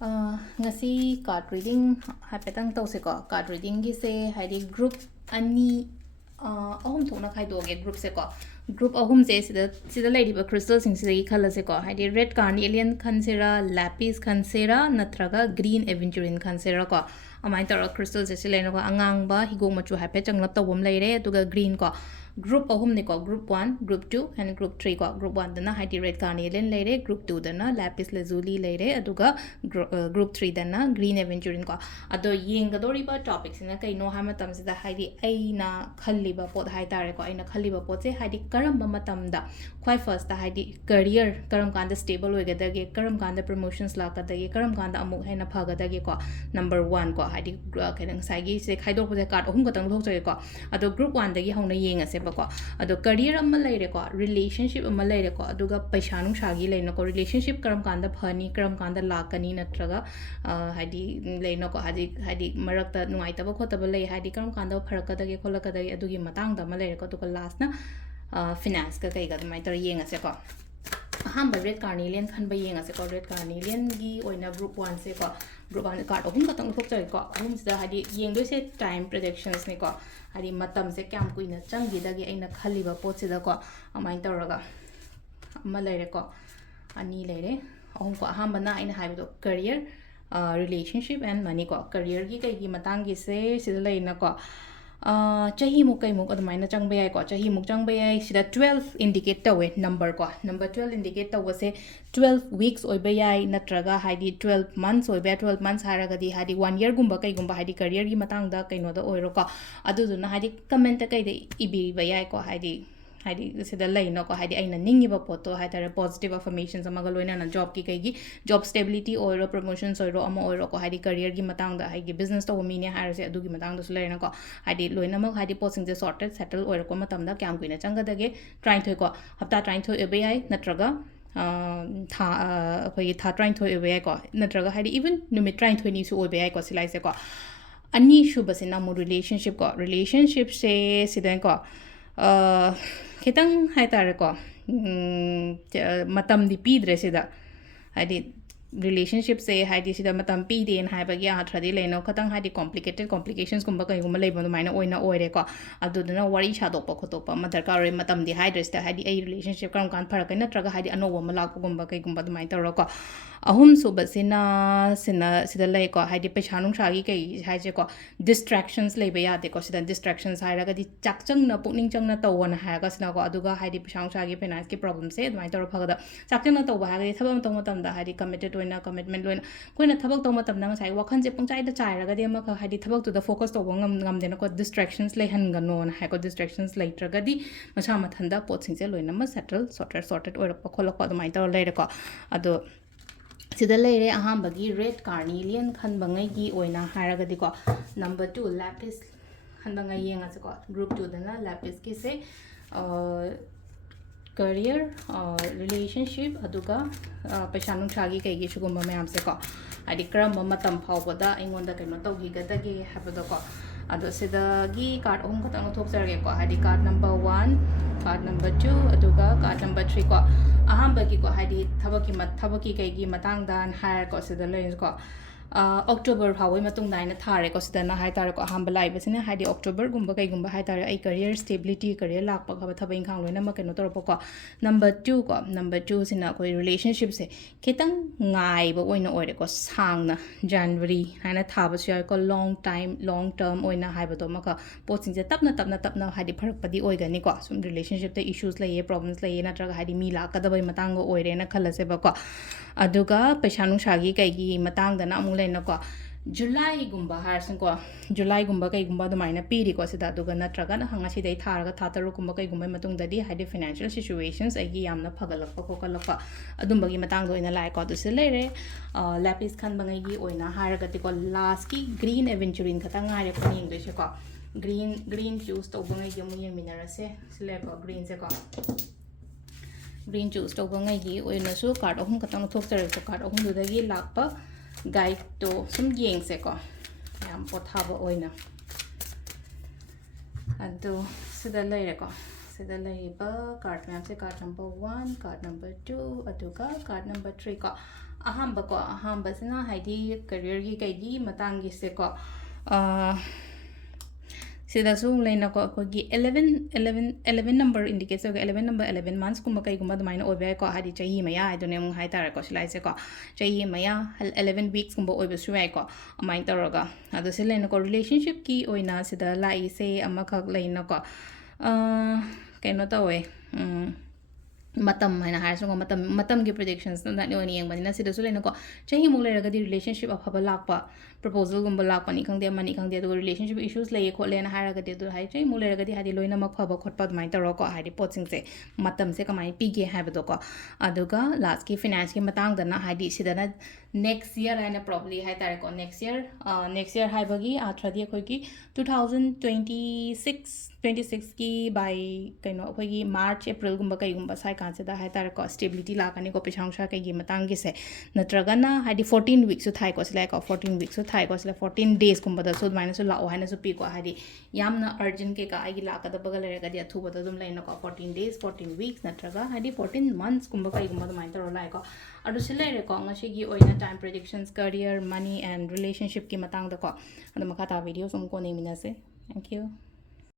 Ngasi card reading haipetang tawseko card reading gi se haidi group ani ahum thokna khaidoge group se ko group ahum je sida lady crystal sing sida gi khala se ko haidi red carnelian khansera lapis khansera natraga green aventurine khansera ko amai tora crystal je se lena ko angang ba higong machu haipe changlap tawbom leire aduga green ko group ahum ne ko group 1 group 2 and group 3 ko group 1 dana haidi red carnelian leire group 2 dana lapis lazuli leire aduga group 3 dana green aventurine ko ado yengadori ba topics na kai no ha matam sida haidi aina khalliba pot hai tare ko aina khalliba pot se haidi karam ba matam da khwai first da haidi career karam kanda stable hoigadage karam kanda promotions la kadage karam kanda amuk haina phagadage ko number 1 ko haidi kadang sai gi se khaidor pose card ahum katang thok jage ko ado group 1 dagi hauna yenga se ba ko ado career amma leire ko relationship amma leire ko aduga paisa nung shagi leina ko relationship karam kanda phani karam kanda lakani natraga haidi leina ko haidi marakta nungai taba khotaba lei haidi karam kanda pharakadage kholakadage adugi matang da ma leire ko to last na finance ka kai ga mai tor yenga se ko ahamba red carnelian khan ba yenga se ko red carnelian gi oina group 1 se ko group 1 card ahum katang thok jai ko ahum sida hadi yeng do se time predictions ne ko hadi matam se kyam kuina changi dagi aina khaliba pot se da ko amai toraga amma leire ko ani leire ahum ko ahamba na aina haibo career relationship and money ko career gi kai gi matang gi se sida leina ko chahi muk kai muk admaina changba yai ko chahi muk changba yai sida 12 indicate tawe number ko number 12 indicate tawa se 12 weeks oiba yai natraga haidi 12 months oiba 12 months haragadi haidi 1 year gumba kai gumba haidi career gi matang da kai no da oiro ko aduduna haidi comment kai de ibi ba yai ko haidi haidi sida laino ko haidi aina ningi ba poto haidare positive affirmations amaga loina na job ki kai gi job stability oiro promotions oiro ama oiro ko haidi career gi matang da haidi business to mi ne harase adu gi matang da su laina ko haidi loina ma haidi posting je sorted settle oiro ko matam da kyam kuina changa dage trying thoi ko hapta trying thoi ebai natraga tha khoi tha trying thoi ebai ko natraga haidi even numit trying thoi ni su ebai ko silai se ko ani shubasina mo relationship se sidan ko khitang hai tare ko matam di pidre sida hadi relationship se haidi sida matam pi den hai ba ya thadi leno khatang haidi complications kumba kai gum lei bondu maina oina oire ko adu dana wari cha dok pa khotok pa madar ka re matam di hai dresta haidi ai relationship kam kan phara kai na traga haidi anowa malak gumba kai gumba du mai tor ko ahum subasina sida lei ko haidi paisa nung shagi kai hai je ko distractions lei ba ya de ko sida distractions hai raga di chakchang na pukning chang na tawon ha ga sina ko aduga haidi paisa nung shagi finance ki problem se mai tor phagada chakchang na taw ba ha ga thabam tong matam da haidi committed loina commitment loina koina thabak tong matam na sai wakhan je pungchai da chai raga de ma ka haidi thabak tu da focus to ngam ngam de na ko distractions lei han ga no na ha ko distractions lei traga di macha mathanda pot sing se loina ma settle sorted oira pa kholak pa mai tor lei ko ado sida leire ahambagi red carnelian khanbangai gi oina haragadi ko number 2 lapis khanbangai yenga se ko group 2 dana lapis ki se career relationship aduga paisa nung chagi kai gi chugumba mayam se ko adi kram matam phawbada aingonda kaino tawgi gadage habado ko ado sida gi card om khatang thok sarge ko adi card number 1 card number 2 aduga card number 3 ko ahamba ki ko hadi thabaki kai gi matang dan hire ko sida lein ko October phawai matung daina thare ko sida na hai tare ko ahamba lai besine hadi October gumba kai gumba hai tare ai career stability career lak pa khaba thabai khang loina ma keno tor ko number 2 sina ko relationship se kitang ngai ba oina oire ko sangna January haina thaba su ko long term oina hai ba to ma ka posting je tapna hadi pharak padi oigani ko sum relationship te issues lai problems lai na tra hadi mi la ka da bai matang go oire na khala se ba ko aduga paisa nung shagi kai gi matang da na amung leina ko July gumba harsan ko July gumba kai gumba do maina piri ko sida aduga natraga na hanga sidai tharaga thataru gumba kai gumba matung dadi hadi financial situations ai gi yamna phagalakpa ko kalakpa adum bagi matang do ina lai ko du se lere lapis khan bangai gi oina haraga ti ko last ki green aventurine khatang ngare ko ning de se ko green choose to bangai gi mu yen minara se sele ko green se ko green choose to bangai gi oina su card ahum katang thok sare ko card ahum du dagi lakpa guide to sum yeng se ko yam pothaba oina ado sida leire ko sida laiba card map se card number 1 card number 2 aduga card number 3 ko ahamba sina haidi career gi kai gi matang gi se ko sida su leina ko ko gi 11 number indicates so 11 number 11 months kuma kai kuma damaina obe ko hadi chahi maya idone mung hai tar ko silai se ko chahi maya 11 weeks kuma obe su ai ko amai taroga adu se leina ko relationship ki oina sida lai se amakhak leina ko kaino tawe matam haina har sunga matam gi predictions na ni oni yang banina sida su leina ko chahi mung lera ga di relationship afaba lakpa proposal gumba lakpa ni khangde mani khangde do relationship issues lei ko lena har ga de do hai chahi mung lera ga di hadi loina mak phaba khotpa mai taro ko hadi potsing se matam se kamai pige ha ba do ko aduga last ki finance ki matang da na hadi sida na next year haina probably hai tar ko next year hai bagi athadi khoi ki 2026 ki by kaino khoi ki march april gumba kai gumba sai kan se da hai tar ko stability la kani ko pichang sha kai gi matang gi se natraga na hadi 14 weeks su thai ko sila ko 14 weeks su thai ko sila 14 days gumba da su minus su la o haina su pi ko hadi yamna urgent ke ka ai gi la ka da bagal re ga di athu ba da dum laina ko 14 days 14 weeks natraga hadi 14 months gumba kai gumba da mai tar lai ko adu sila re ko ngasi gi oina time predictions career money and relationship ki matang da ko adu makata video sum ko ne minase thank you